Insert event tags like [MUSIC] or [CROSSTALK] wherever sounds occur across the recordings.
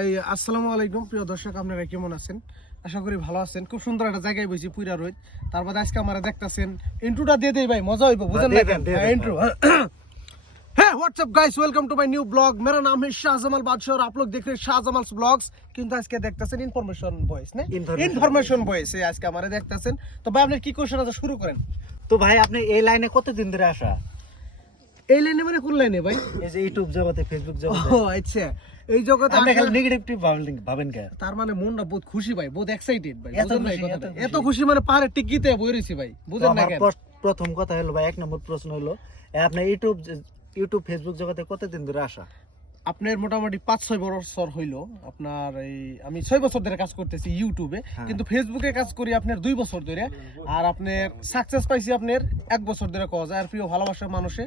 এই আসসালামু আলাইকুম প্রিয় দর্শক আপনারা কেমন আছেন? আশা করি ভালো আছেন। খুব সুন্দর একটা জায়গায় বইছি পুইরা রোদ তার আজকে আমরা দেখতেছেন ইন্ট্রোটা দিয়ে দেই ভাই মজা হইব বুঝেন হ্যাঁ, না ইন্ট্রো হ্যাঁ। What's up guys welcome to my new blog মেরা নাম হ্যাঁ শাহজামাল বাদশাহ আর আপলোক দেখলে শাহজামালস ব্লগস কিন্তু আজকে দেখতেছেন ইনফরমেশন ভয়েস না? ইনফরমেশন ভয়েস আজকে আমরা দেখতেছেন। তো ভাই আপনি কি কোশ্চেন আছে? শুরু করেন। তো ভাই আপনি এই লাইনে কতদিন ধরে আসা? এই লাইনে মানে কোন লাইনে ভাই? এই যে ইউটিউব জগতে ফেসবুক জগতে। ও আচ্ছা। এই জগতে আপনি খালি নেগেটিভ ভাবেন ভাবেন কে? তার মানে মনটা বহুত খুশি ভাই বহুত এক্সাইটেড ভাই। এত বুঝেন ভাই খুশি, কথাটা? এত এত খুশি। খুশি মানে পাহাড়ে টিকিতে বই ভাই। বুঝেন না কেন? প্রথম কথা হলো ভাই এক নম্বর প্রশ্ন হলো আপনি ইউটিউব ইউটিউব ফেসবুক জগতে কতদিন ধরে আসা? আপনার মোটামুটি পাঁচ ছয় বছর হইল। আপনার এই আমি ছয় বছর ধরে কাজ করতেছি ইউটিউবে হ্যাঁ। কিন্তু ফেসবুকে কাজ করি আপনার দুই বছর ধরে। আর আপনার সাকসেস পাইছি আপনার এক বছর ধরে যায়। আর প্রিয় ভালোবাসার মানুষে।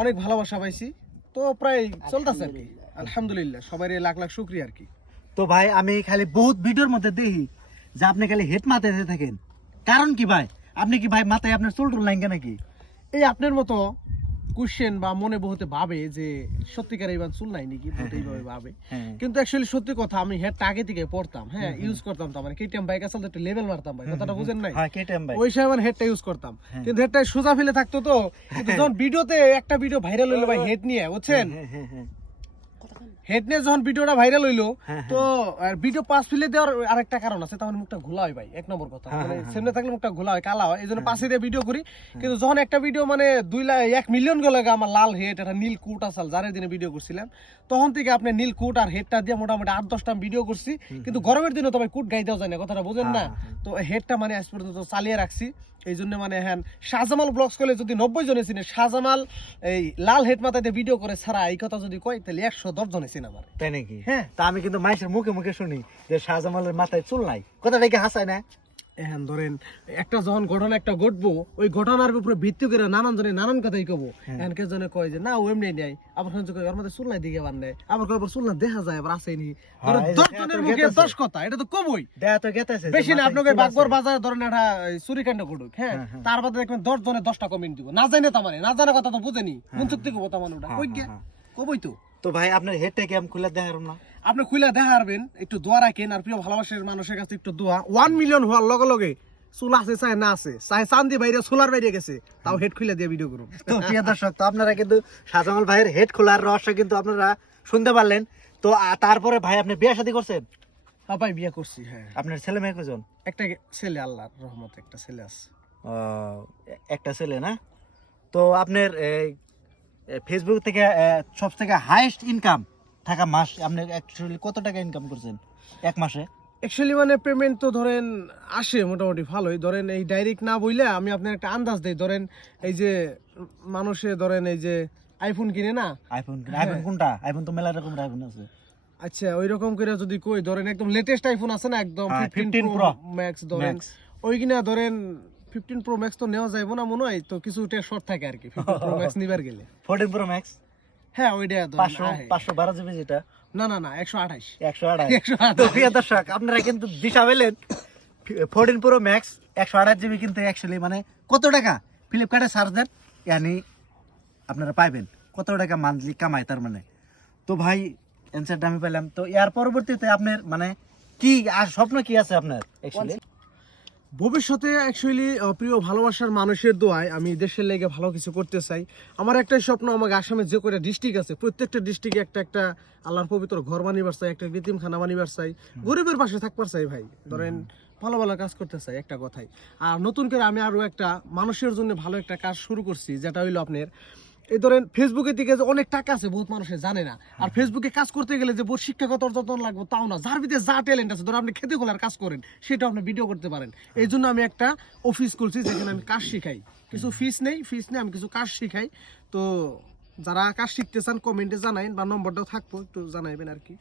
অনেক ভালোবাসা পাইছি। তো প্রায় চলতেছে আর কি। আলহামদুলিল্লাহ। সবাই লাখ লাখ শুক্রিয়া আর কি। তো ভাই আমি খালি বহুত ভিডিওর মধ্যে দেখি যে আপনি খালি হেড মাথায় থাকেন। কারণ কি ভাই? আপনি কি ভাই মাথায় আপনার চুল টুল লাইন নাকি? এই আপনার মতো কোশ্চেন বা মনে বহুতে ভাবে যে সত্যিকার এইবার চুল নাই নাকি বহুত এইভাবে ভাবে হ্যাঁ। কিন্তু অ্যাকচুয়ালি সত্যি কথা আমি হেয়ার আগে থেকে পড়তাম হ্যাঁ ইউজ করতাম তো মানে কেটিএম বাইক আসলে একটু লেভেল মারতাম ভাই কথাটা বুঝেন নাই? হ্যাঁ ওই সময় হেডটা ইউজ করতাম। হ্যাঁ। কিন্তু হেডটা সোজা ফেলে থাকতো তো কিন্তু যখন ভিডিওতে একটা ভিডিও ভাইরাল হলো ভাই হেড নিয়ে বুঝছেন? হ্যাঁ হ্যাঁ হ্যাঁ হেড নিয়ে যখন ভিডিওটা ভাইরাল হইল হ্যাঁ, তো ভিডিও পাস ফেলে দেওয়ার আরেকটা কারণ আছে তার মানে মুখটা ঘোলা হয় ভাই এক নম্বর কথা। হ্যাঁ, মানে হ্যাঁ, সামনে থাকলে মুখটা ঘোলা হয় কালা হয় এই জন্য পাশে দিয়ে ভিডিও করি। কিন্তু যখন একটা ভিডিও মানে দুই লাখ এক মিলিয়ন গেল আমার লাল হেড একটা নীল কুট আসাল যারের দিনে ভিডিও করছিলাম। তখন থেকে আপনি নীল কুট আর হেডটা দিয়ে মোটামুটি আট দশটা ভিডিও করছি। কিন্তু গরমের দিনে তো ভাই কুট গাই দেওয়া যায় না কথাটা বুঝেন না। হ্যাঁ, হ্যাঁ। তো হেডটা মানে আজ পর্যন্ত চালিয়ে রাখছি। এই জন্য মানে হ্যাঁ শাহজামাল ব্লগস করলে যদি নব্বই জনে চিনে শাহজামাল এই লাল হেড মাথাতে ভিডিও করে ছাড়া এই কথা যদি কয় তাহলে একশো দশ চিনে আমার তাই নাকি? হ্যাঁ। তা আমি কিন্তু মাইসের মুখে মুখে শুনি যে শাহজামালের মাথায় চুল নাই। কথাটা কি হাসায় না? এখন ধরেন একটা যখন ঘটনা একটা ঘটবো ওই ঘটনার উপরে ভিত্তি করে নানান জনে নানান কথাই কব। এখন কে জনে কয় যে না ও এমনি নাই। আবার শুনছে কয় ওর মধ্যে দিকে বান্ধে আবার কয় দেখা যায় আবার আসেনি হ্যাঁ, দশ হ্যাঁ, জনের মুখে দশ কথা এটা তো কমই দেয়া তো গেতেছে বেশি না আপনাকে বাগবর বাজারে ধরেন একটা চুরিকাণ্ড ঘটুক হ্যাঁ? হ্যাঁ, হ্যাঁ। তার বাদে দেখবেন দশ জনে দশটা কমেন্ট দিব। না জানে তার মানে না জানা কথা তো বুঝেনি। কোন চুক্তি কব তার মানে ওটা? হ্যাঁ, কই হ্যাঁ, গিয়া হ্যাঁ। কবই তো। তো ভাই আপনার হেডটা কি আমি খুলে দেখার না? আপনি খুলে দেখা পারবেন একটু দোয়া রাখেন আর প্রিয় ভালোবাসার মানুষের কাছে একটু দোয়া। ওয়ান মিলিয়ন হওয়ার লগে লগে চুল আছে চাই না আছে। চাই চান্দি বাইরে সোলার বাইরে গেছে। তাও হেড খুলে দিয়ে ভিডিও করুন। তো প্রিয় দর্শক তো আপনারা কিন্তু শাহজামাল ভাইয়ের হেড খোলার রহস্য কিন্তু আপনারা শুনতে পারলেন। তো তারপরে ভাই আপনি বিয়ে শাদী করছেন? হ্যাঁ ভাই বিয়ে করছি হ্যাঁ। আপনার ছেলে মেয়ে কজন একটা ছেলে আল্লাহর রহমত একটা ছেলে আছে। একটা ছেলে না? তো আপনার ফেসবুক থেকে সব থেকে হাইয়েস্ট ইনকাম থাকা মাস আপনি অ্যাকচুয়ালি কত টাকা ইনকাম করছেন এক মাসে? অ্যাকচুয়ালি মানে পেমেন্ট তো ধরেন আসে মোটামুটি ভালোই। ধরেন এই ডাইরেক্ট না বইলে আমি আপনার একটা আন্দাজ দিই। ধরেন এই যে মানুষে ধরেন এই যে আইফোন কিনে না? আইফোন হ্যাঁ। আইফোন কোনটা? আইফোন তো মেলা রকমের আইফোন আছে। আচ্ছা ওই রকম করে যদি কই ধরেন একদম লেটেস্ট আইফোন আছে না একদম হ্যাঁ, 15 15 প্রো ম্যাক্স ধরেন। ওই কিনা ধরেন ফিফটিন প্রো ম্যাক্স তো নেওয়া যাইব না মনে হয় তো কিছু শর্ট থাকে আর কি। প্রো ম্যাক্স [LAUGHS] নিবার গেলে। ফোরটিন প্রো ম্যাক্স হ্যাঁ ওইটা পাঁচশো। পাঁচশো বারো জিবি যেটা? না না না একশো আঠাইশ একশো আড়াই একশো দর্শক আপনারা কিন্তু দিশা পেলেন। ফোরটিন প্রো ম্যাক্স একশো আঠাশ জিবি কিন্তু অ্যাকচুয়ালি মানে কত টাকা? ফ্লিপকার্টে সার্চ দেন ইয়ানি আপনারা পাইবেন। কত টাকা মান্থলি কামায় তার মানে? তো ভাই অ্যান্সারটা আমি পেলাম। তো এর পরবর্তীতে আপনার মানে কি আর স্বপ্ন কি আছে আপনার অ্যাকচুয়ালি ভবিষ্যতে অ্যাকচুয়ালি প্রিয় ভালোবাসার মানুষের দোয়ায় আমি দেশের লেগে ভালো কিছু করতে চাই। আমার একটাই স্বপ্ন আমাকে আসামে যে কটা ডিস্ট্রিক্ট আছে প্রত্যেকটা ডিস্ট্রিক্টে একটা একটা আল্লাহর পবিত্র ঘর বানিবার চাই একটা কৃত্রিমখানা বানিবার চাই। গরিবের পাশে থাকবার চাই ভাই। ধরেন ভালো ভালো কাজ করতে চাই একটা কথাই। আর নতুন করে আমি আরও একটা মানুষের জন্য ভালো একটা কাজ শুরু করছি যেটা হইল আপনার এই ধরেন ফেসবুকের দিকে যে অনেক টাকা আছে, বহুত মানুষে জানে না। আর ফেসবুকে কাজ করতে গেলে যে বহুত শিক্ষাগত অর্জন লাগবে তাও না। যার ভিতরে যা ট্যালেন্ট আছে ধরো আপনি খেতে খোলার কাজ করেন, সেটা আপনি ভিডিও করতে পারেন। এই জন্য আমি একটা অফিস খুলছি, যেখানে আমি কাজ শিখাই। কিছু ফিস নেই ফিস নেই, আমি কিছু কাজ শিখাই। তো যারা কাজ শিখতে চান কমেন্টে জানাইন বা নম্বরটাও থাকব, একটু জানাইবেন আর কি।